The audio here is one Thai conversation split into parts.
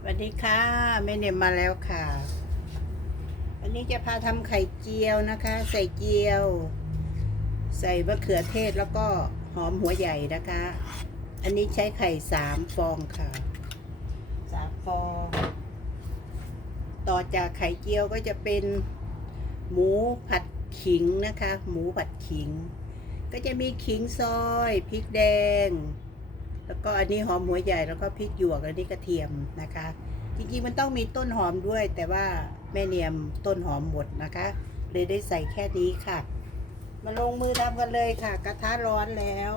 สวัสดีค่ะแม่เนมมาแล้วค่ะอันนี้จะพาทำไข่เจียวนะคะ ใส่เจียว ใส่มะเขือเทศแล้วก็หอมหัวใหญ่นะคะ อันนี้ใช้ไข่สามฟองค่ะสามฟอง ต่อจากไข่เจียวก็จะเป็นหมูผัดขิงนะคะ หมูผัดขิง ก็จะมีขิงซอยพริกแดง แล้วก็อันนี้หอมหัวใหญ่แล้วก็พริกหยวกอันนี้กระเทียมนะคะ จริงๆมันต้องมีต้นหอมด้วย แต่ว่าแม่เนียมต้นหอมหมดนะคะ เลยได้ใส่แค่นี้ค่ะ มาลงมือทำกันเลยค่ะ กระทะร้อนแล้ว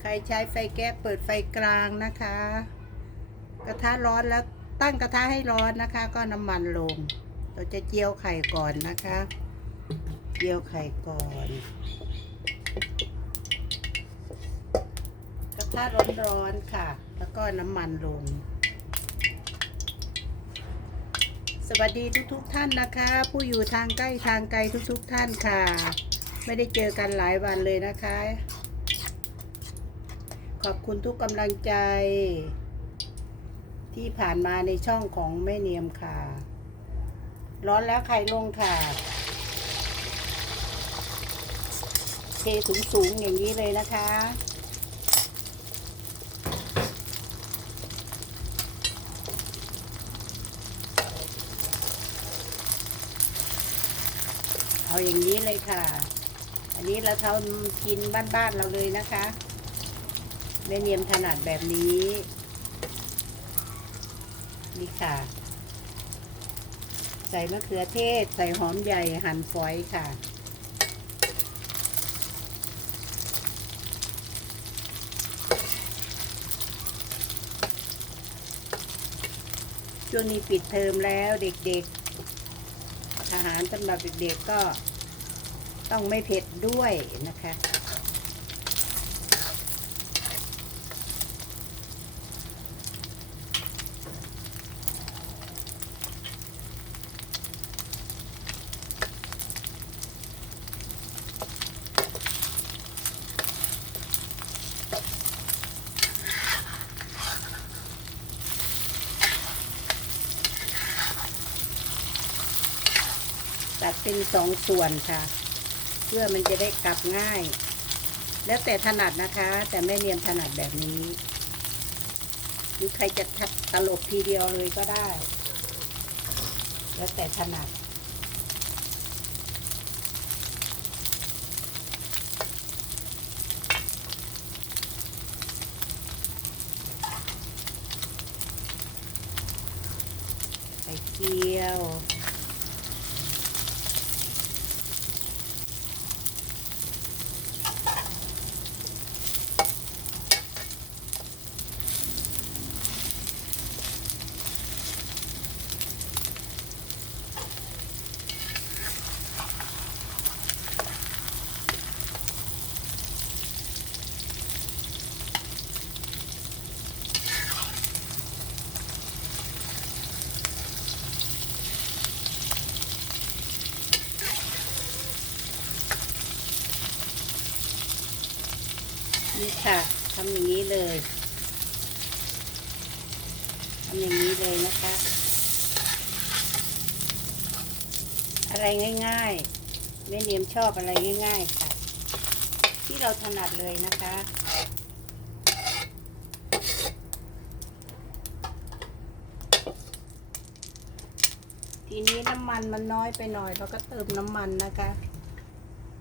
ใครใช้ไฟแก๊สเปิดไฟกลางนะคะ กระทะร้อนแล้วตั้งกระทะให้ร้อนนะคะ ก็น้ำมันลง เราจะเจียวไข่ก่อนนะคะ เจียวไข่ก่อน กระทะร้อนๆค่ะ แล้วก็น้ำมันลง สวัสดีทุกๆทท่านนะคะ ผู้อยู่ทางใกล้ทางไกลทุกๆทท่านค่ะ ไม่ได้เจอกันหลายวันเลยนะคะ ขอบคุณทุกกำลังใจ ที่ผ่านมาในช่องของแม่เนียมค่ะ ร้อนแล้วไข่ลงค่ะเทสูงๆอย่างนี้เลยนะคะ เอาอย่างนี้เลยค่ะ อันนี้เราทำกินบ้านๆเราเลยนะคะแม่เนียมถนัดแบบนี้ นี่ค่ะ ใส่มะเขือเทศ ใส่หอมใหญ่หั่นฝอยค่ะช่วงนี้ปิดเทอมแล้วเด็กๆ อาหารสำหรับเด็กๆก็ต้องไม่เผ็ดด้วยนะคะ เป็นสองส่วนค่ะ เพื่อมันจะได้กลับง่าย แล้วแต่ถนัดนะคะ แต่แม่เนียนถนัดแบบนี้ หรือใครจะทัดตลบทีเดียวเลยก็ได้ แล้วแต่ถนัดไข่เจียว ค่ะทำอย่างนี้เลยทำอย่างนี้เลยนะคะ อะไรง่ายๆแม่เนียมชอบอะไรง่าย ๆ ค่ะ ที่เราถนัดเลยนะคะทีนี้น้ำมันมันน้อยไปหน่อย เราก็เติมน้ำมันนะคะ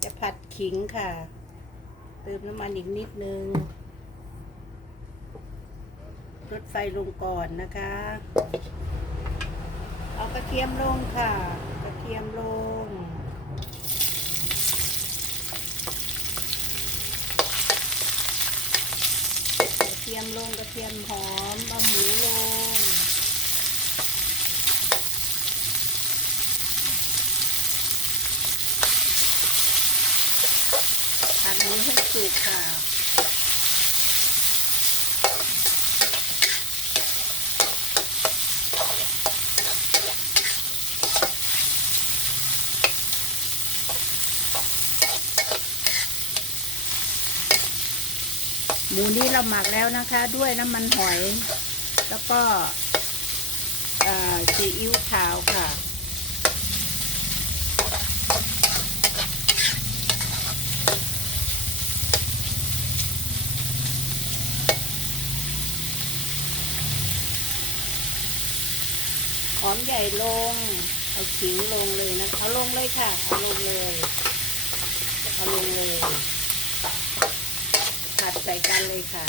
จะผัดขิงค่ะ เติมน้ำมันอีกนิดนึงลดไฟลงก่อนนะคะ เอากระเทียมลงค่ะ กระเทียมลง กระเทียมลงกระเทียมหอมเอาหมูลง ผัดหมูให้ สุกค่ะหมูนี้เราหมักแล้วนะคะ ด้วยน้ำมันหอย แล้วก็ซีอิ๊วขาวค่ะ มใหญ่ลง เอาขิงลงเลยนะ เอาลงเลยค่ะ เอาลงเลย เอาลงเลยผัดใส่กันเลยค่ะ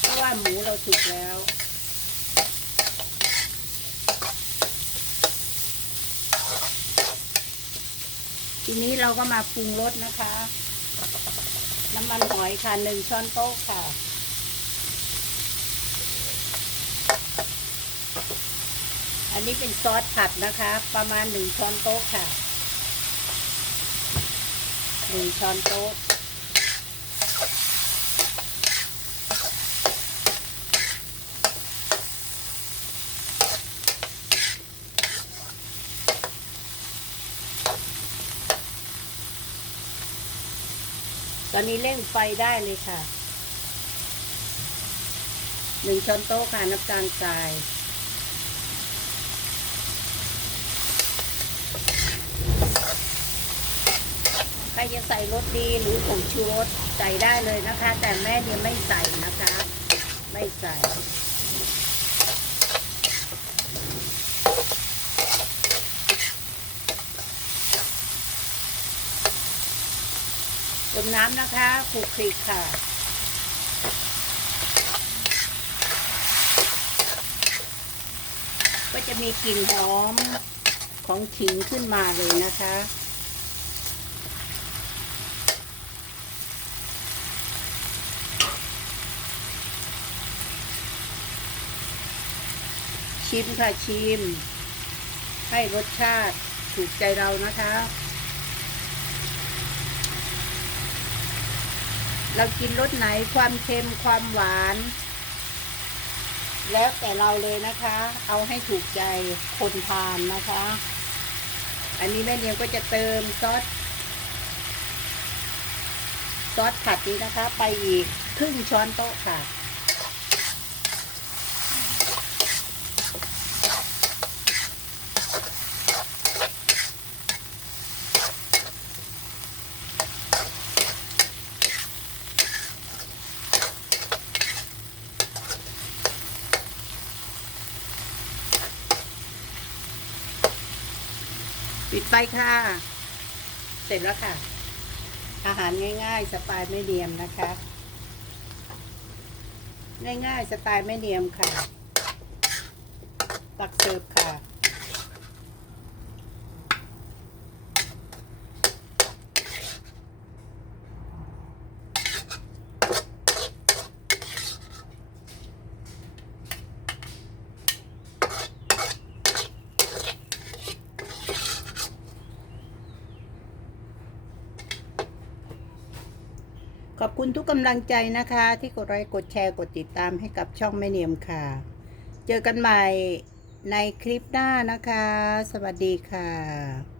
เพราะว่าหมูเราสุกแล้วทีนี้เราก็มาปรุงรสนะคะ น้ำมันหอยค่ะหนึ่งช้อนโต๊ะค่ะ อันนี้เป็นซอสผัดนะคะ ประมาณหนึ่งช้อนโต๊ะค่ะหนึ่งช้อนโต๊ะตอนนี้เร่งไฟได้เลยค่ะหนึ่งช้อนโต๊ะค่ะน้ำตาลทราย ครจะใส่รสดีหรือผงชูรสใส่ได้เลยนะคะ แต่แม่เนี่ยไม่ใส่นะคะ ไม่ใส่ต้มน้ำนะคะคลุกคลิกค่ะก็จะมีกลิ่นหอมของขิงขึ้นมาเลยนะคะ ชิมค่ะชิม ให้รสชาติถูกใจเรานะคะ เรากินรสไหนความเค็มความหวาน แล้วแต่เราเลยนะคะ เอาให้ถูกใจคนทานนะคะ อันนี้แม่เนียมก็จะเติมซอสซอสผัดนี้นะคะ ไปอีกครึ่งช้อนโต๊ะค่ะ ปิดไฟค่ะ เสร็จแล้วค่ะ อาหารง่าย ๆ สไตล์ไม่เดียมนะคะ ง่ายๆ สไตล์ไม่เดียมค่ะ ตักเสิร์ฟค่ะ อบคุณทุกกำลังใจนะคะ ที่กดไลค์กดแชร์กดติดตามให้กับช่องแม่เนียมค่ะ เจอกันใหม่ในคลิปหน้านะคะ สวัสดีค่ะ